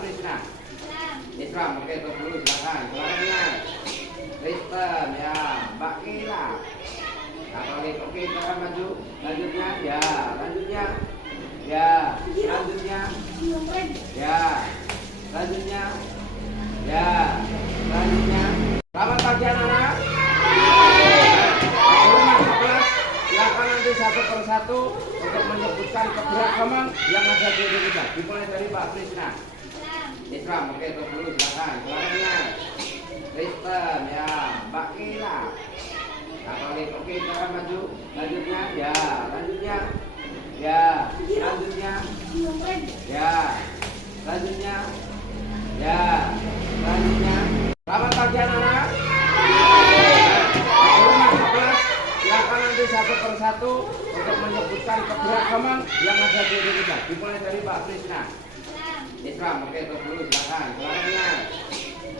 Krishna? Islam. Oke, terus dulu silakan. Suaranya. Kristen ya, Mbak Ila. Katolik. Oke, silakan maju. Lanjutnya ya, lanjutnya. Ya, lanjutnya. Ya, lanjutnya. Ya, lanjutnya. Selamat pagi anak-anak. Silakan nanti satu persatu untuk menyebutkan keberagaman yang ada di Indonesia. Dimulai dari Pak Krishna. Islam. Oke, terus dulu silakan. Suaranya. Kristen ya, Mbak Ila. Katolik. Oke, silakan maju. Lanjutnya ya, lanjutnya. Ya, lanjutnya. Ya, lanjutnya. Ya, lanjutnya. Selamat pagi anak-anak. Silakan nanti satu persatu untuk menyebutkan keberagaman yang ada di Indonesia. Dimulai dari Pak Krishna. Islam. Oke, terus dulu silakan. Suaranya.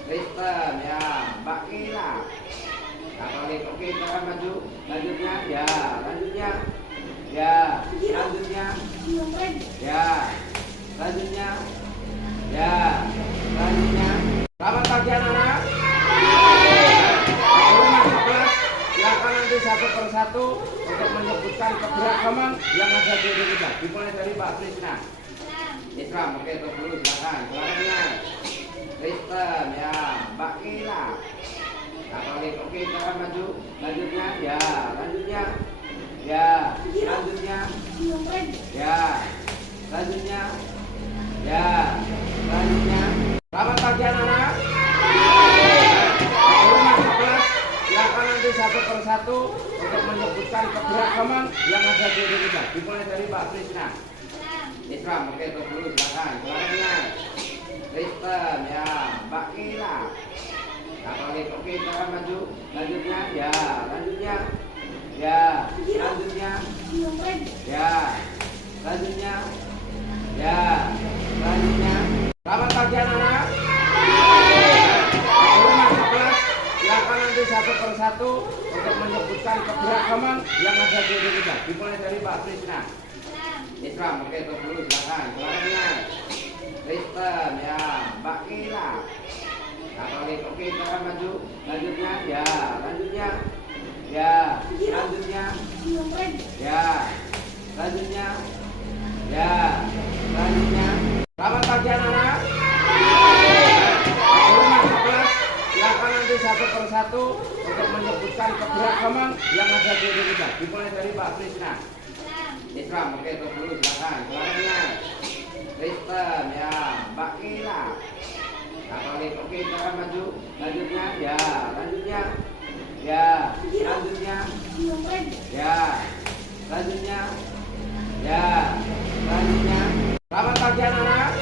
Kristen ya, Mbak Ila. Katolik. Oke, silakan maju. Lanjutnya ya, lanjutnya. Ya, lanjutnya. Ya, lanjutnya. Ya, lanjutnya. Selamat pagi anak-anak. Silakan nanti satu persatu untuk menyebutkan keberagaman yang ada di Indonesia. Dimulai dari Pak Krishna. Islam. Oke, terus dulu silakan. Suaranya. Kristen ya, Mbak Ila. Katolik. Oke, silakan maju. Lanjutnya ya, lanjutnya. Ya, lanjutnya. Ya, lanjutnya. Ya, lanjutnya. Selamat pagi anak-anak. Silakan nanti satu persatu untuk menyebutkan keberagaman yang ada di Indonesia. Dimulai dari Pak Krishna. Islam. Oke, terus dulu silakan. Suaranya. Kristen ya, Mbak Ila. Katolik. Oke, silakan maju. Lanjutnya ya, lanjutnya. Ya, lanjutnya. Ya, lanjutnya. Ya, lanjutnya. Selamat pagi anak-anak. Silakan nanti satu persatu untuk menyebutkan keberagaman yang ada di Indonesia. Dimulai dari Pak Krishna. Islam. Oke, terus dulu silakan. Suaranya. Kristen ya, Mbak Ila. Katolik. Oke, silakan maju. Lanjutnya ya, lanjutnya. Ya, lanjutnya. Ya, lanjutnya. Ya, lanjutnya. Selamat pagi anak-anak. Silakan nanti satu persatu untuk menyebutkan keberagaman yang ada di Indonesia. Dimulai dari Pak Krishna. Islam. Oke, terus dulu silakan. Suaranya. Kristen ya, Mbak Ila. Katolik. Oke, silakan maju. Lanjutnya ya, lanjutnya. Ya, lanjutnya. Ya, lanjutnya. Ya, lanjutnya. Selamat pagi anak-anak.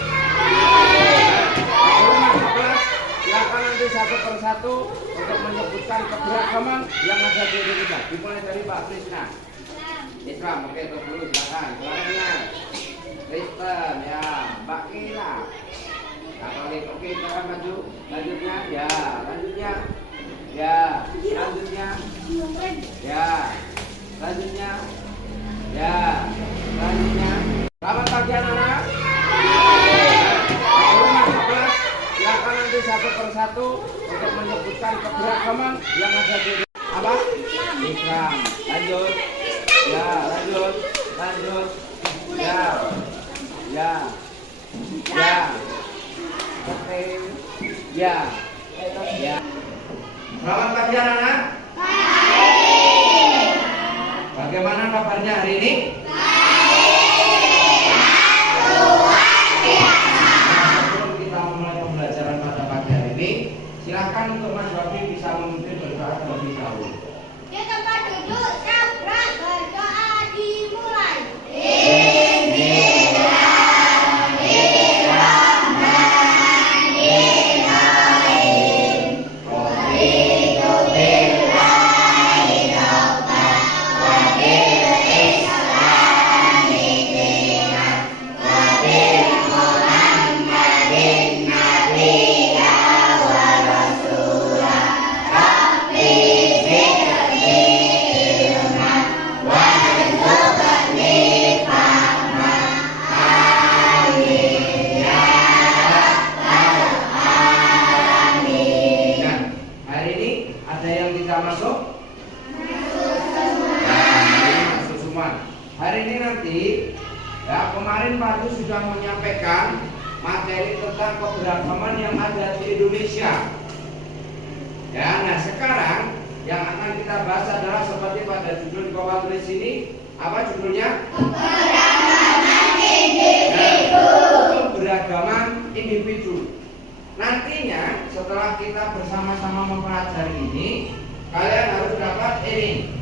Silakan nanti satu persatu untuk menyebutkan keberagaman yang ada di Indonesia. Dimulai dari Pak Krishna. Islam. Oke, terus dulu silakan. Suaranya. Kristen ya, Mbak Ila. Katolik. Oke, silakan maju. Lanjutnya ya, lanjutnya. Ya, lanjutnya. Ya, lanjutnya. Ya, lanjutnya. Selamat pagi anak-anak. Silakan nanti satu persatu untuk menyebutkan keberagaman yang ada di apa? Islam. Lanjut. Ya, lanjut. Lanjut. Ya. Ya. Ya. Oke. Ya. Ya. Selamat pagi anak-anak. Bagaimana kabarnya hari ini? Sebelum kita memulai pembelajaran pada pagi hari ini, silakan untuk Mas Wafi bisa memimpin berdoa terlebih dahulu. Di tempat duduk, sabrak berdoa dimulai. keberagaman yang ada di Indonesia. Ya, nah sekarang yang akan kita bahas adalah seperti pada judul kawan tulis ini, apa judulnya? Keberagaman individu. Keberagaman individu. Nantinya setelah kita bersama-sama mempelajari ini, kalian harus dapat ini.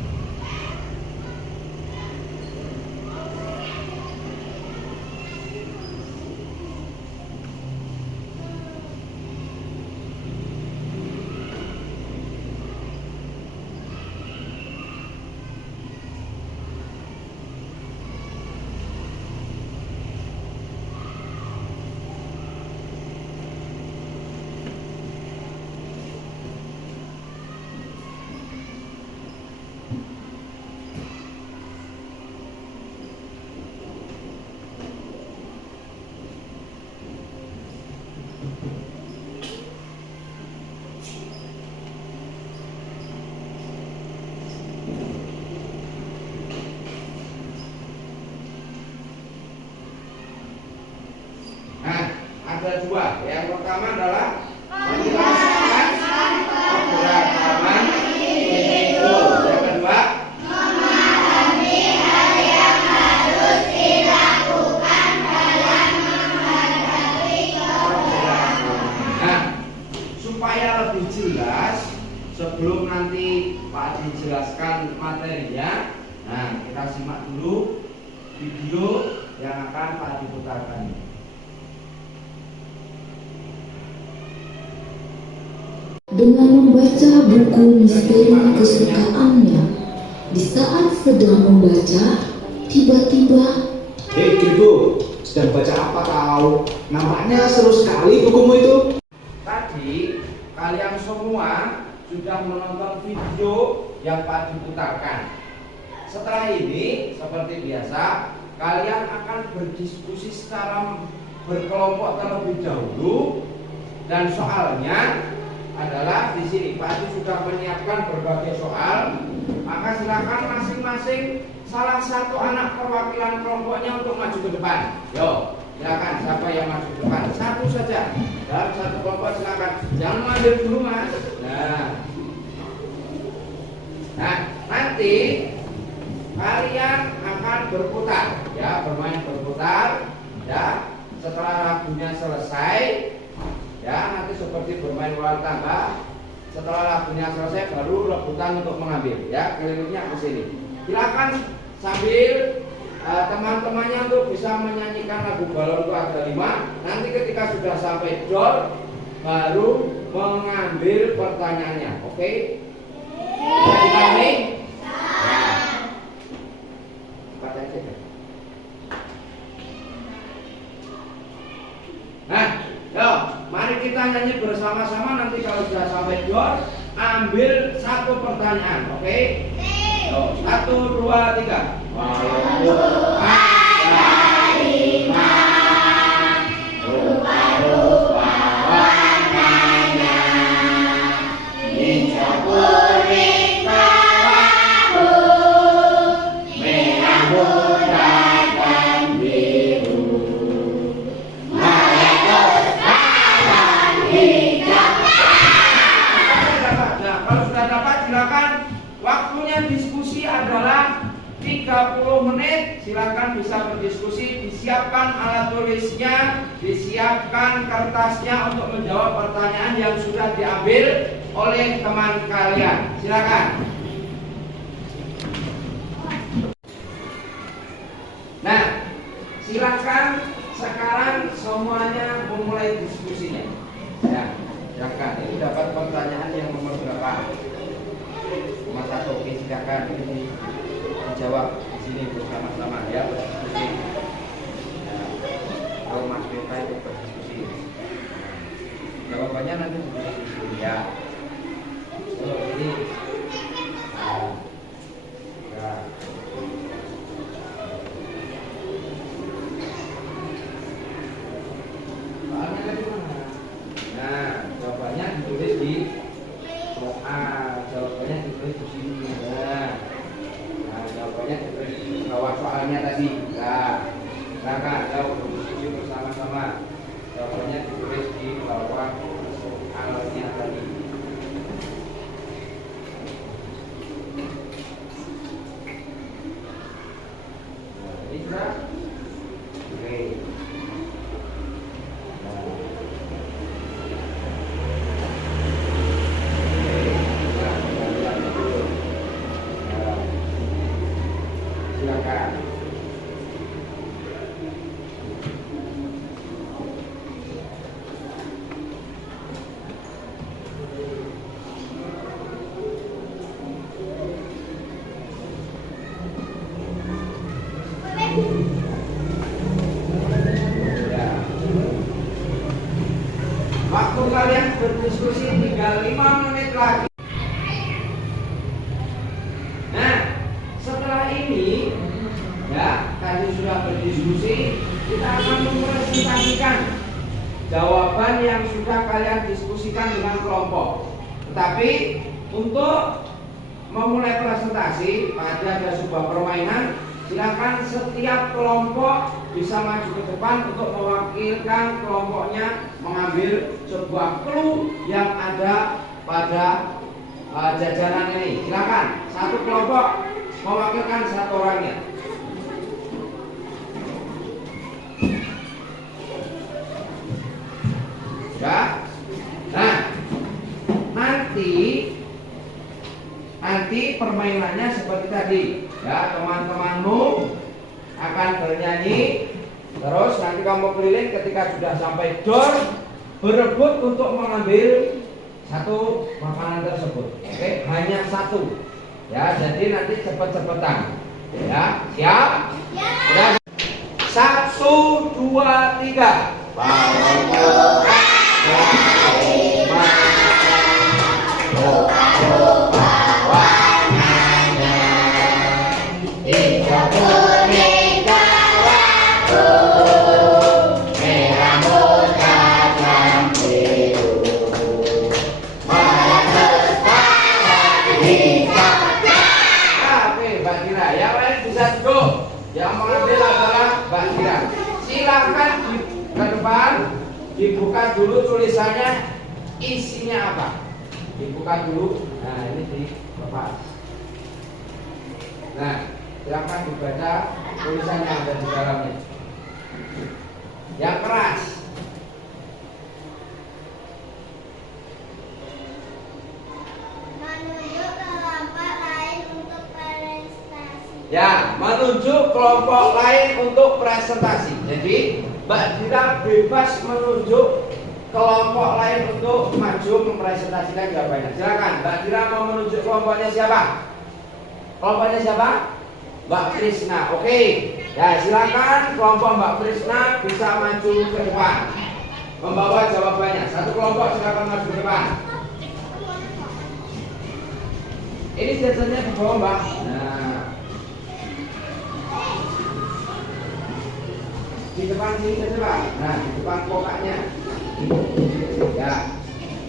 Ada dua. Yang pertama adalah menjelaskan keberagaman individu. Yang kedua, memahami hal yang harus dilakukan dalam menghadapi keberagaman. Nah, supaya lebih jelas sebelum nanti Pak Adi jelaskan materinya, nah kita simak dulu video yang akan Pak Adi putarkan. Dengan membaca buku misteri kesukaannya, di saat sedang membaca, tiba-tiba, Hei Kirbo, sedang baca apa kau? Nampaknya seru sekali bukumu itu. Tadi kalian semua sudah menonton video yang Pak diputarkan. Setelah ini, seperti biasa, kalian akan berdiskusi secara berkelompok terlebih dahulu, dan soalnya adalah di sini Pak Adi sudah menyiapkan berbagai soal, maka silakan masing-masing salah satu anak perwakilan kelompoknya untuk maju ke depan. Yo, silakan siapa yang maju ke depan? Satu saja dalam satu kelompok, silakan. Jangan mandiri dulu mas. Nah, nanti kalian akan berputar, ya, bermain berputar, ya. Setelah lagunya selesai, ya, nanti seperti bermain ular tangga. Setelah lagunya selesai baru rebutan untuk mengambil, ya, kelilingnya ke sini. Silakan sambil teman-temannya untuk bisa menyanyikan lagu balonku ada 5. Nanti ketika sudah sampai dor baru mengambil pertanyaannya. Oke? Bisa dipahami? Nah, yo, mari kita nyanyi bersama-sama. Nanti kalau sudah sampai dor, ambil satu pertanyaan, oke? Yo, 1, 2, 3. Balonku ada 5, rupa-rupa warnanya, hijau, kuning, kelabu, merah, muda, dan biru. Nah, kalau sudah dapat silakan. Waktunya diskusi adalah 30 menit. Silakan bisa berdiskusi. Disiapkan alat tulisnya, disiapkan kertasnya untuk menjawab pertanyaan yang sudah diambil oleh teman kalian. Silakan. Nah, silakan sekarang semuanya memulai diskusinya. Ya, silakan. Ini dapat pertanyaan yang nomor berapa? Mas Tato, oke, silakan ini dijawab di sini bersama-sama, ya, berdiskusi. Nah, kalau Mas Beta itu berdiskusi. Jawabannya nanti berdiskusi, ya. Oh, ini. Ya. Soalnya dari mana? Nah, jawabannya ditulis di soal, jawabannya ditulis di sini. Nah, jawabannya ditulis di bawah soalnya tadi. Nah, silakan jawab berdiskusi bersama-sama. Jawabannya ditulis kalian berdiskusi tinggal 5 menit lagi. Nah, setelah ini ya, tadi sudah berdiskusi, kita akan mempresentasikan jawaban yang sudah kalian diskusikan dengan kelompok. Tetapi untuk memulai presentasi, ada sebuah permainan. Silakan setiap kelompok bisa maju ke depan untuk mewakilkan kelompoknya mengambil sebuah clue yang ada pada jajanan ini. Silakan satu kelompok mewakilkan satu orangnya. Ya. Nah, nanti permainannya seperti tadi. Ya, teman-temanmu akan bernyanyi, terus nanti kamu keliling ketika sudah sampai door, berebut untuk mengambil satu makanan tersebut. Oke, hanya satu. Ya, jadi nanti cepet-cepetan. Ya, siap? Ya. 1, 2, 3. Yang mengambil adalah Mbak Dira. Silakan ke depan, dibuka dulu tulisannya isinya apa. Dibuka dulu. Nah, ini dilepas. Nah, silakan dibaca tulisan yang ada di dalamnya. Yang keras. Ya, menunjuk kelompok lain untuk presentasi. Jadi, Mbak Dira bebas menunjuk kelompok lain untuk maju mempresentasikan jawabannya. Silakan, Mbak Dira mau menunjuk kelompoknya siapa? Kelompoknya siapa? Mbak Krisna. Oke. Ya, silakan kelompok Mbak Krisna bisa maju ke depan membawa jawabannya. Satu kelompok silakan maju ke depan. Ini jajannya di bawah, Mbak. Nah, di depan sini saja, Pak. Nah, di depan kokaknya. Ya.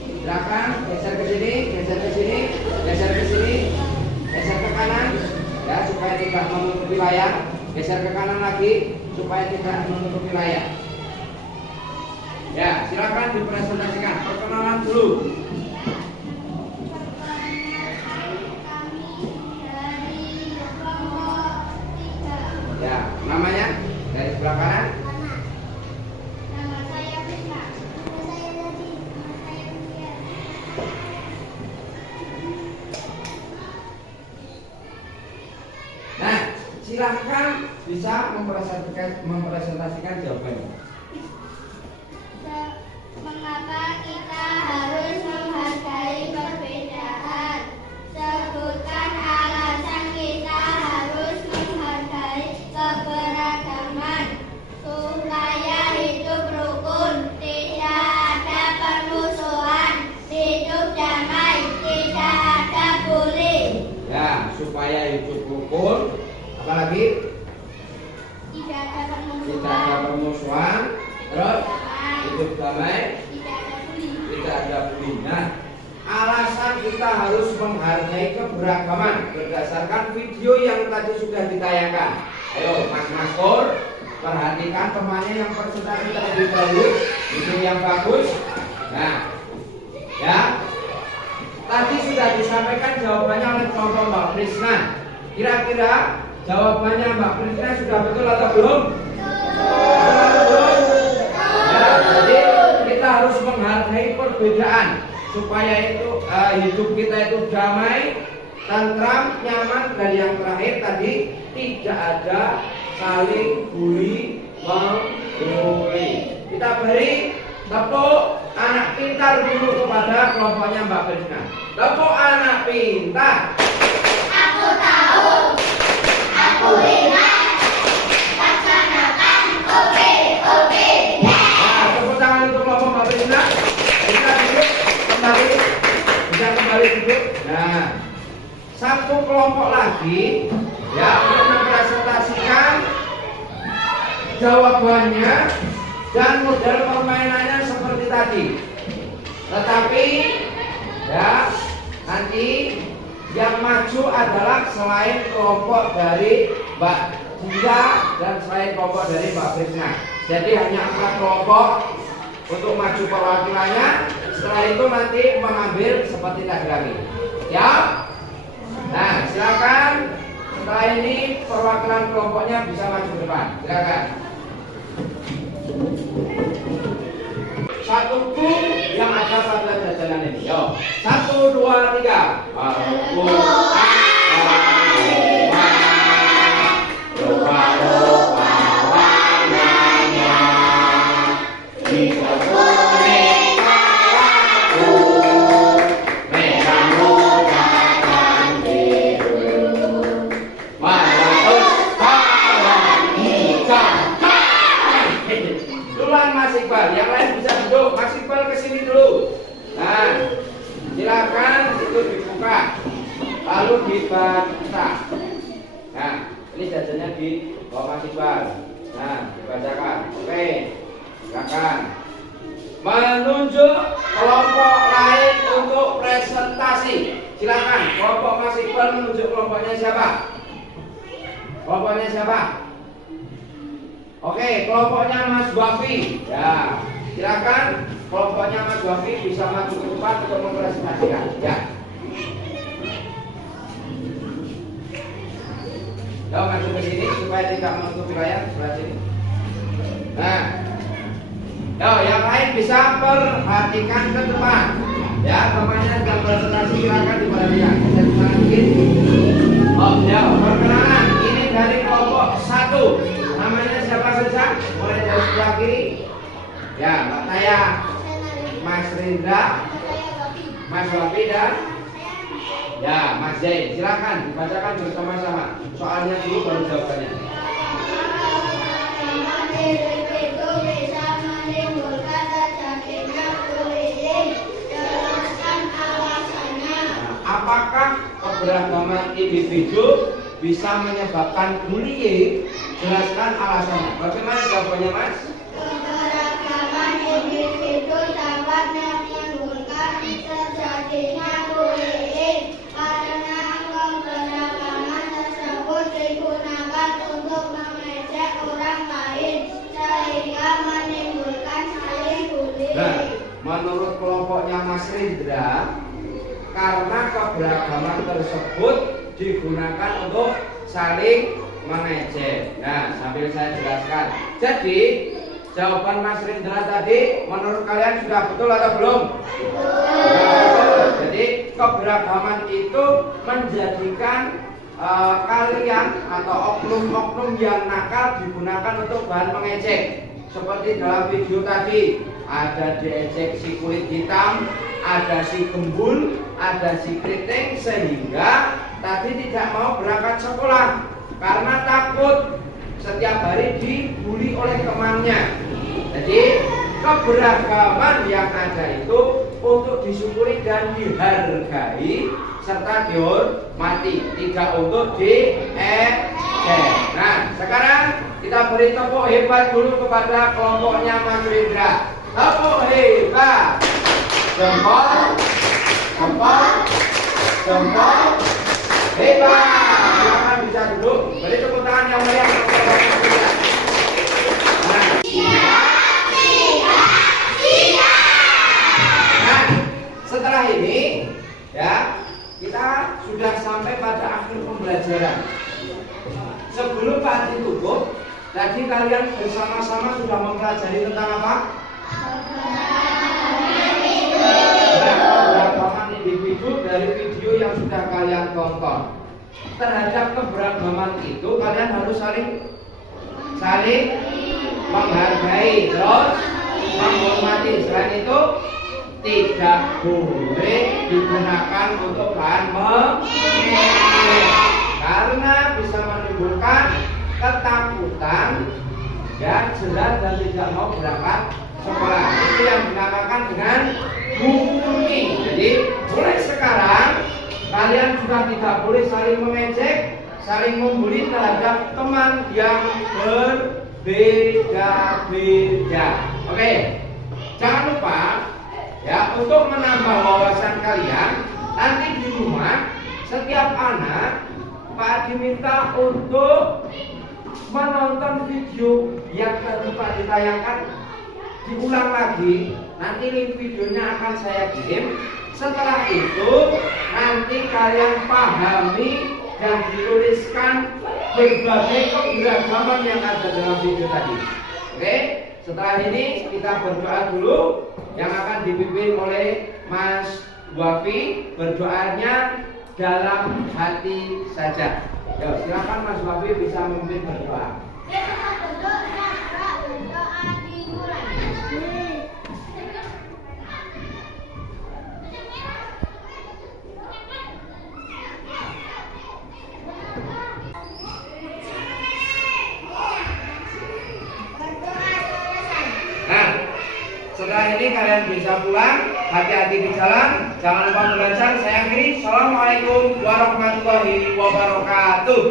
Silakan geser ke sini, geser ke sini, geser ke sini, geser ke kanan, ya supaya tidak menutupi layar. Geser ke kanan lagi supaya tidak menutupi layar. Ya, silakan dipresentasikan. Perkenalan dulu. Ya, namanya dari sebelah kanan. Nama saya Krisna. Nama saya Ladi. Nama saya Mulia. Nah, silahkan bisa mempresentasikan jawabannya. Mengapa kita harus menghargai perbedaan? Sebutkan alasan kita harus menghargai keberagaman supaya hidup rukun, tidak ada permusuhan, hidup damai, tidak ada bully. Ya, supaya hidup rukun, apalagi Tidak ada tidak ada permusuhan, terus hidup damai, tidak ada bully. tidak ada bully. Nah, alasan kita harus menghargai keberagaman berdasarkan video yang tadi sudah ditayangkan. Ayo, Mas Pur, perhatikan temannya yang presentasi terlebih dahulu, video yang bagus. Nah, ya, tadi sudah disampaikan jawabannya oleh kelompok Mbak Krisna. Kira-kira jawabannya Mbak Krisna sudah betul atau belum? Ya, jadi kita harus menghargai perbedaan supaya itu hidup kita itu damai, tentram, nyaman, dan yang terakhir tadi tidak ada saling bully membuli. Kita beri tepuk anak pintar dulu kepada kelompoknya Mbak Krisna. Tepuk anak pintar. Aku tahu, aku ingat, laksanakan, oke. Nah, tepuk tangan untuk kelompok Mbak Krisna. Kita satu kelompok lagi ya untuk mempresentasikan jawabannya dan model permainannya seperti tadi. Tetapi ya nanti yang maju adalah selain kelompok dari Mbak Dinda dan selain kelompok dari Mbak Krisna. Jadi hanya 4 kelompok untuk maju perwakilannya. Setelah itu nanti mengambil seperti tadi lagi. Ya. Nah, silakan. Setelah ini perwakilan kelompoknya bisa maju ke depan. Silakan. Satu grup yang ada pada jajanan ini. Yo. 1, 2, 3. Yang lain bisa duduk, Mas Iqbal kesini dulu. Nah, silakan itu dibuka, lalu dibaca. Nah, ini jajannya di bawah Mas Iqbal. Nah, dibacakan. Oke, silakan. Menunjuk kelompok lain untuk presentasi. Silakan, kelompok Mas Iqbal menunjuk kelompoknya siapa? Kelompoknya siapa? Oke, kelompoknya Mas Wafi. Ya, silakan kelompoknya Mas Wafi bisa maju ke depan untuk mempresentasikan. Ya. Ya, maju ke sini supaya tidak menutupi layar sebelah sini. Nah, ya, yang lain bisa perhatikan ke depan. Ya, namanya sedang presentasi, silakan diperhatikan. Bisa diulang dikit. Oh, ya, perkenalan. Ini dari kelompok 1. Namanya siapa saja? Mulai dari sebelah kiri. Ya, Mbak Taya, Mas Rindra, Mas Wafi dan ya, Mas Zain. Silakan dibacakan bersama-sama. Soalnya dulu baru jawabannya. Nah, apakah keberagaman individu bisa menyebabkan bullying? Jelaskan alasannya. Bagaimana jawabannya, Mas? Keberagaman individu dapat menimbulkan terjadinya bullying karena keberagaman tersebut digunakan untuk mengejek orang lain sehingga menimbulkan saling bullying. Nah, menurut kelompoknya Mas Rindra, karena keberagaman tersebut digunakan untuk saling mengejek. Nah, sambil saya jelaskan. Jadi, jawaban Mas Rindra tadi menurut kalian sudah betul atau belum? Betul. Jadi, keberagaman itu menjadikan kalian atau oknum-oknum yang nakal digunakan untuk bahan mengejek. Seperti dalam video tadi, ada diejek si kulit hitam, ada si gembul, ada si keriting, sehingga tadi tidak mau berangkat sekolah karena takut setiap hari dibully oleh temannya. Jadi keberagaman yang ada itu untuk disyukuri dan dihargai serta dihormati, tidak untuk diejek. Nah, sekarang kita beri tepuk hebat dulu kepada kelompoknya Mas Rindra. Tepuk hebat. Jempol, jempol, jempol. Hebat. Silakan bisa duduk. Beri tepuk tangan yang meriah. Nah, setelah ini ya kita sudah sampai pada akhir pembelajaran. Sebelum Pak ditutup, tadi kalian bersama-sama sudah mempelajari tentang apa? Keberagaman individu dari video yang sudah kalian tonton. Terhadap keberagaman itu kalian harus saling menghargai, terus menghormati. Selain itu tidak boleh digunakan untuk bahan mengejek karena bisa menimbulkan ketakutan, ya, jelas dan tidak mau berangkat sekolah. Itu yang dinamakan dengan bullying. Jadi mulai sekarang kalian sudah tidak boleh saling mengejek, saling membuli terhadap teman yang berbeda-beda. Oke, jangan lupa ya untuk menambah wawasan kalian. Nanti di rumah setiap anak Pak diminta untuk menonton video yang tadi Pak ditayangkan, diulang lagi. Nanti link videonya akan saya kirim. Setelah itu nanti kalian pahami dan dituliskan berbagai keberagaman yang ada dalam video tadi. Oke, setelah ini kita berdoa dulu yang akan dipimpin oleh Mas Wafi. Berdoanya dalam hati saja. Ya, silakan Mas Wafi bisa memimpin berdoa. Nah, setelah ini kalian bisa pulang. Hati-hati di jalan. Jangan lupa belajar. Saya akhiri. Assalamualaikum warahmatullahi wabarakatuh.